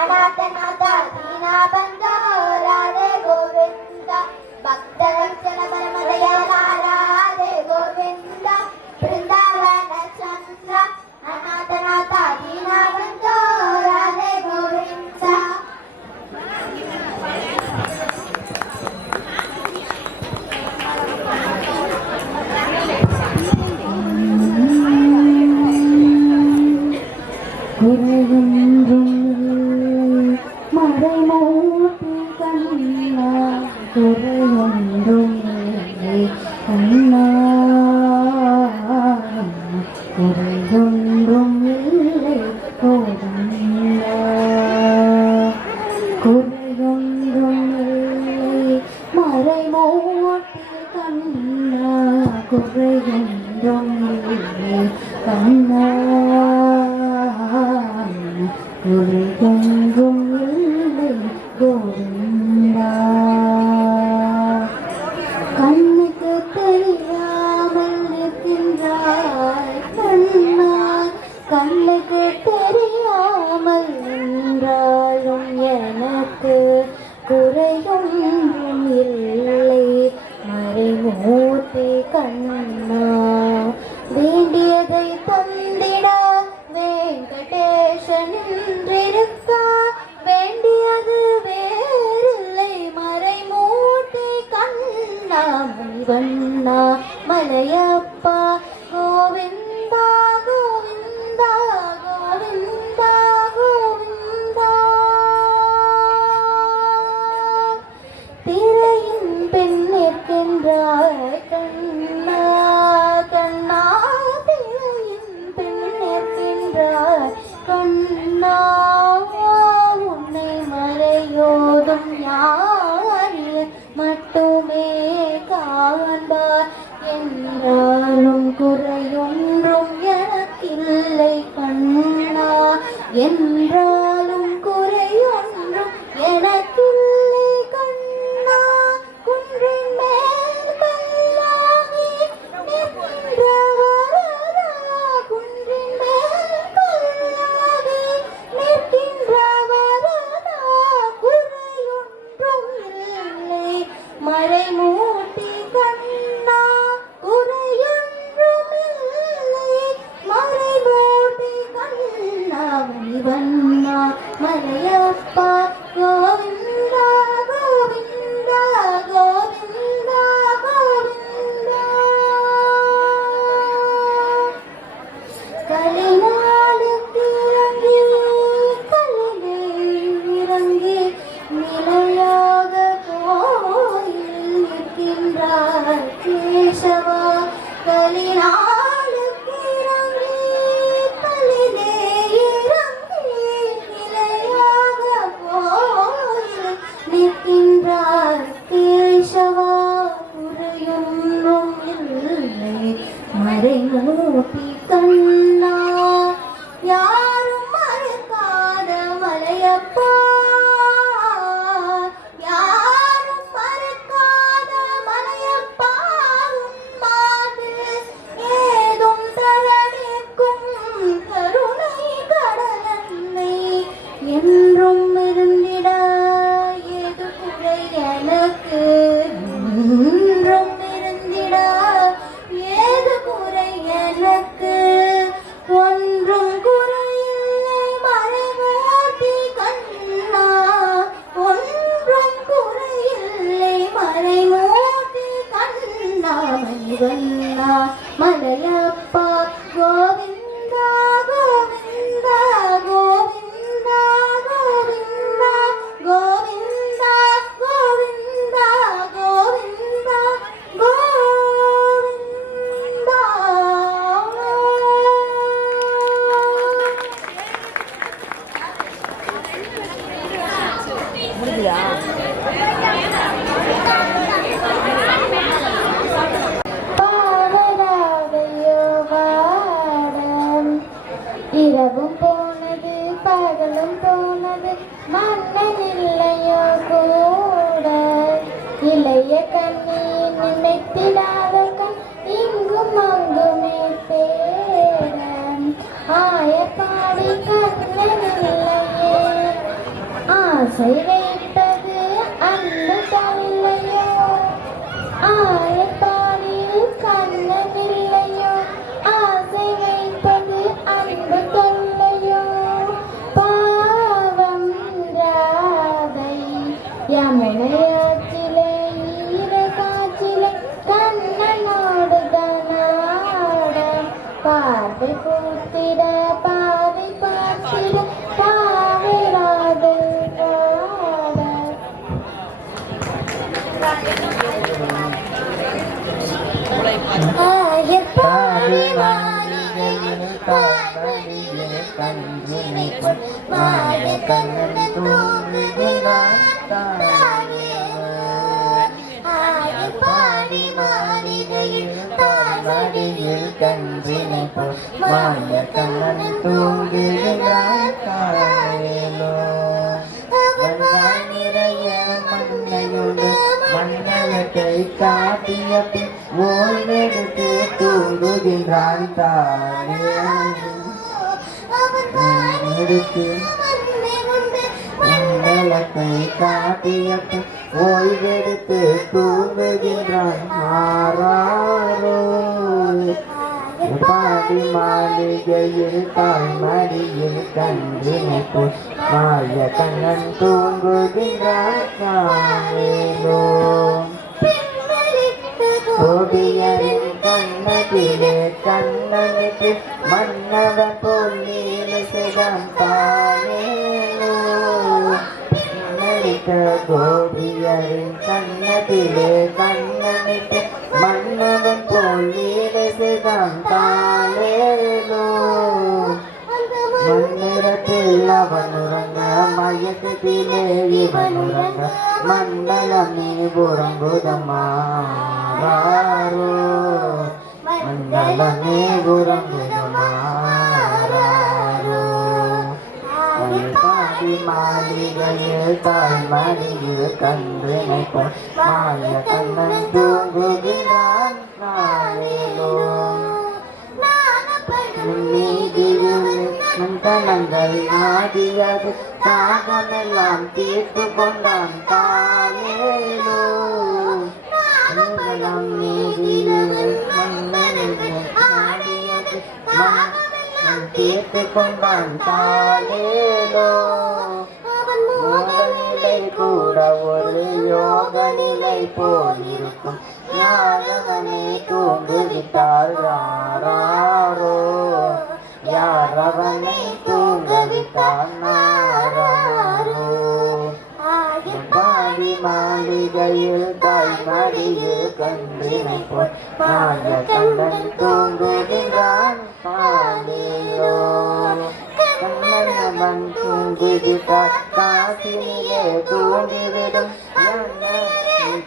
अनाथनाथ दीना बंधो राधे गोविंदा भक्तवत्सल परमदयाला राधे गोविंदा वृंदावन चंद्र अनाथनाथ दीना बंधो राधे गोविंदा. மறைமூர்த்தி கண்ணா குறையொன்றும் இல்லை கண்ணா குறையொன்றும் இல்லை கோவிந்தா குறையொன்றும் இல்லை மறைமூர்த்தி கண்ணா குறையொன்றும் இல்லை கண்ணா குறையொன்றும் இல்லை கோவிந்தா. கண்ணுக்கு தெரியாமல் இருக்கின்றாய் கண்ணா கண்ணுக்கு தெரியாமல் நின்றாலும் எனக்கு குறையொன்றும் இல்லை மறைமூர்த்தி கண்ணா. வேண்டியதை தந்திட வெங்கடேசன் என்றிருக்கா வேண்டியது வேறில்லை மறைமூர்த்தி கண்ணா மணிவண்ணா மலையப்பா கோவிந்தா கோவிந்தா கோவிந்தா கோவிந்தா. திரையின் பெண் நிற்கின்றாய் கண்ணா கண்ணா திரையின் பெண் நிற்கின்றாய் கண்ணா உன்னை மறையோதும் யார் மட்டுமே காண்பார் என்றாலும் குறையொன்றும் எனக்கில்லை கண்ணா என்றாலும் குறையொன்றும் எனக்கில்லை கண்ணா. குன்றின் மேல் கல்லாகி நிற்கின்ற வரதா குன்றின் மேல் கல்லாகி நிற்கின்ற வரதா குறையொன்றும் இல்லை மறைமூர்த்தி கண்ணா குறையொன்றும் இல்லை மறைமூர்த்தி கண்ணா மணிவண்ணா மலையப்பா கோவிந்தா கோவிந்தா கோவிந்தா கோவிந்தா. கலிநாளுக்கு இறங்கி கலிலே இறங்கி நிலையாக கோயில் நிற்கின்றார் கேசவா. கலிநாளுக்கு இறங்கி கலிலே இறங்கி நிலையாக கோயில் நிற்கின்றார் கேசவா. குறையொன்றும் இல்லை மறைமூர்த்தி கண்ணா யாரும் மறக்காத மலையப்பா யாரும் மறக்காத மலையப்பா உன்மார்பில் ஏதும் தரணிக்கும் கருணை கடலன்னை என்றும் இருந்திட ஏது குறை எனக்கு என்றும் இருந்திட ஏது குறை எனக்கு ஒன்றும் குறையில்லை மறைமூர்த்தி கண்ணா ஒன்றும் குறையில்லை மறைமூர்த்தி கண்ணா மனிதன் கண்ணீர் நினைத்திடாத கண் இங்கும் அங்குமே தேட ஆயப்பாடி கண்ணனில்லையே ஆசை வைத்தது அன்பு தல்லையோ ஆயப்பாடி கண்ணனில்லையோ ஆசை வைப்பது அன்பு தொல்லையோ பாவம் ராதை யமுனையாற்றிலே ஈர காற்றிலே கண்ணனோடு கனாட பார்வை பூத்திட பாவை பார்த்திட பாவை ராதை வாட ஆயப்பாடி வாரிகையில் தாய்மடியில் கஞ்சினை பொன் மாய கண்ணன் தூங்குகிறான் ஆயப்பாடி வாரிகையில் தாய்மடியில் கஞ்சினை பொன் மாய கண்ணன் தூங்குகிறான் காலையிலோ அவன் நிறைய மண்ணையுண்டு மண்ணலத்தை காட்டிய பின் ஓய்வெடுத்து தூங்குகின்றான் தானே எடுத்து மண்டலத்தை காட்டிய பின் ஓய்வெடுத்து தூங்குகின்றான் ஆராரோ பாடி மாளிகையில் தாய்மடியில் கஞ்சினை போல் மாய கண்ணன் தூங்குகின்றான் காலையிலோ கோடியரின் கண்ணத்திலே கண்ணனுக்கு மன்னவன் போல் நீலை செய்தான் தானேலோ கோடியரின் கண்ணத்திலே கண்ணனுக்கு மன்னவன் போல் நீலை செய்தான் தானேலோ மண்ணிறத்தில் அவன் உறங்க மயக்கத்திலே இவன் உறங்க மண்டலமே உறங்குதம்மா ராரோ மண்டலமே உறங்குதம்மா ராரோ பாடி மாளிகையில் தாய்மடியில் கன்றினை போல் மாய கண்ணன் தூங்குகிறான் நாளிலோ கணங்கள் ஆடியது தாகமெல்லாம் தீர்த்து கொண்டான் தானேலோ தீர்த்து கொண்டான் தானேலோ நிலை கூட ஒரு யோக நிலை போலிருக்கும் யாரவனை தூங்குவிட்டார் யாரோ யாரவனை தூங்குவிட்டார் நாராரோ பாடி மாளிகையில் தாய்மடியில் கன்றினை போல் மாய கண்ணன் தூங்குகின்றான் பாலிலோ கண்ணன் அவன் தூங்குகிட்டார் காசினிலே தூங்கிவிடும்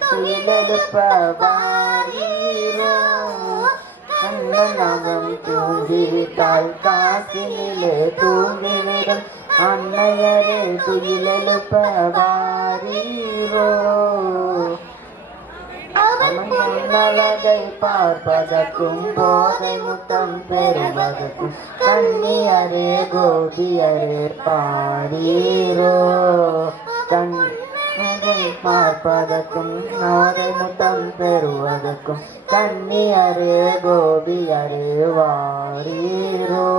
துயிலெடுப்ப வாரீரோ கண்ணன் அவன் தூங்கிவிட்டால் காசினிலே தூங்கிவிடும் அன்னையரே துயிலெழுப்ப வாரீரோ அழகை பார்ப்பதற்கும் போதை முத்தம் பெறுவதற்கும் கண்ணியரே கோபியரே பாரீரோ கண்ணை பார்ப்பதற்கும் போதை முத்தம் பெறுவதற்கும் கண்ணியரே கோபியரே வாரீரோ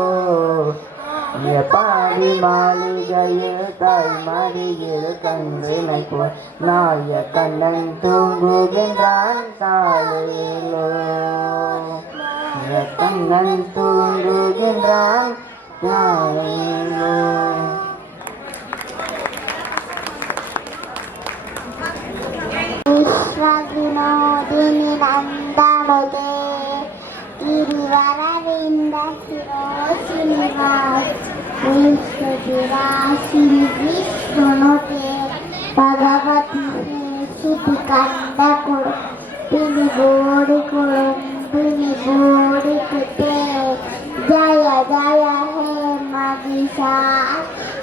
பாடி மாளிகையில் தாய்மடியில் கன்றினை போல் நாய கண்ணன் தூங்குகின்றான் காலையிலோ கண்ணன் தூங்குகின்றான் காலையிலோ ವಿಶ್ವವಿನೋದಿನಿ ನಂದನುಗೆ ಗಿರಿವರವಿಂದ ಶಿರೋಶ್ರೀನಿವಾಸ ವಿಶ್ವವಿರಾಶಿನಿ ವಿಷ್ಣುನುಗೆ ಭಗವತಿ ಶ್ರುತಿ ಕಂದ ಕುರುಪಿನಿ ಬೋಡಿ ಕುರುಂಬಿನಿ ಬೋಡಿ ಕುತೆ ಜಯ ಜಯ ಹೇ ಮಗಿಷಾ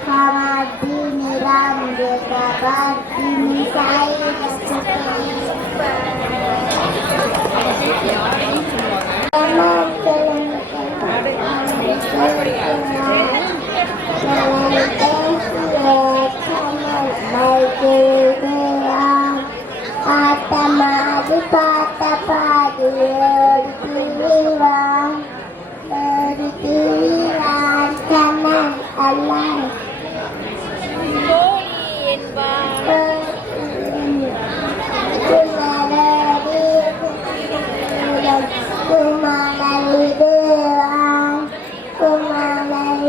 Karadini Ramde Karadini Sai ஆட்டமாடி பாட்ட பாடி ஓடி திரிவான் கண்ணன் அல்லான்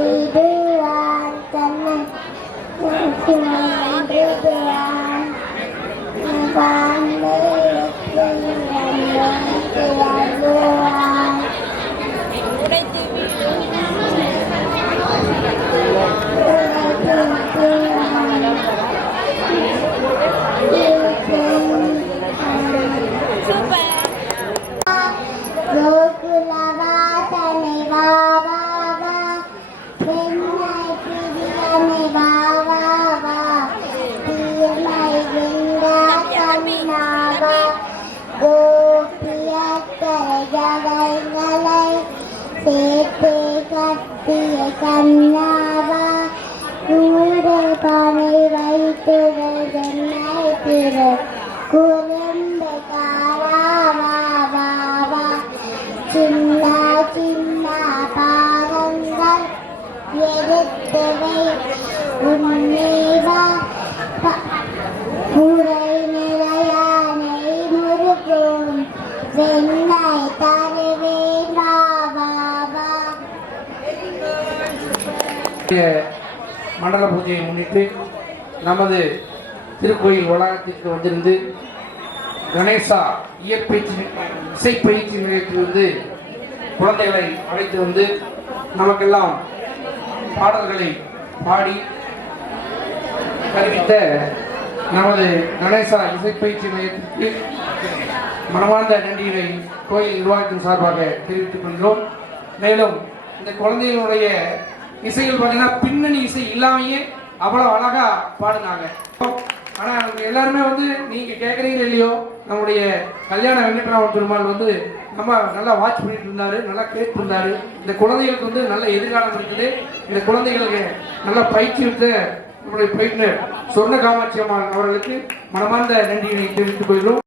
குமலிடுவான் கண்ணன் குமலிடுவான் கோகுலவாசனை வா வா வா பெண்ணை பிரியனை வா வா வா தீமை வென்ற கண்ணாவா கோபியக்கரை ஜகங்களை சேர்த்து கட்டிய கண்ணாவா கூடு பானை வைத்து வெண்ணை திரு குறும்பு காராவா வா வா சின்ன சின்ன பாதங்கள் எடுத்து வை உன்னிவா முறை நிலையானை முருகும் வெண்ணை தருவேன் வா வா வா மண்டல பூஜையை முன்னிட்டு நமது திருக்கோயில் வளாகத்திற்கு வந்திருந்து கணேசா இசைப்பயிற்சி நிலையத்திலிருந்து குழந்தைகளை அழைத்து வந்து நமக்கெல்லாம் பாடல்களை பாடி அறிவித்த நமது கணேசா இசைப்பயிற்சி நிலையத்திற்கு மனமார்ந்த நன்றியினை கோயில் நிர்வாகத்தின் சார்பாக தெரிவித்துக் கொள்கிறோம். மேலும் இந்த குழந்தைகளுடைய இசைகள் பார்த்தீங்கன்னா பின்னணி இசை இல்லாமையே அவ்வளோ அழகா பாடுனாங்க. ஆனா எல்லாருமே வந்து நீங்க கேட்கறீங்க இல்லையோ, நம்முடைய கல்யாண வெங்கட்ராமன் பெருமாள் வந்து நம்ம நல்லா வாட்ச் பண்ணிட்டு இருந்தாரு, நல்லா கேட்டு இருந்தாரு. இந்த குழந்தைகளுக்கு வந்து நல்ல எதிர்காலம் இருக்குது. இந்த குழந்தைகளுக்கு நல்லா பயிற்சிவித்த நம்முடைய பயிற்றுனர் சொர்ண காமாட்சி அம்மாள் அவர்களுக்கு மனமார்ந்த நன்றியை தெரிவித்துக் கொள்கிறோம்.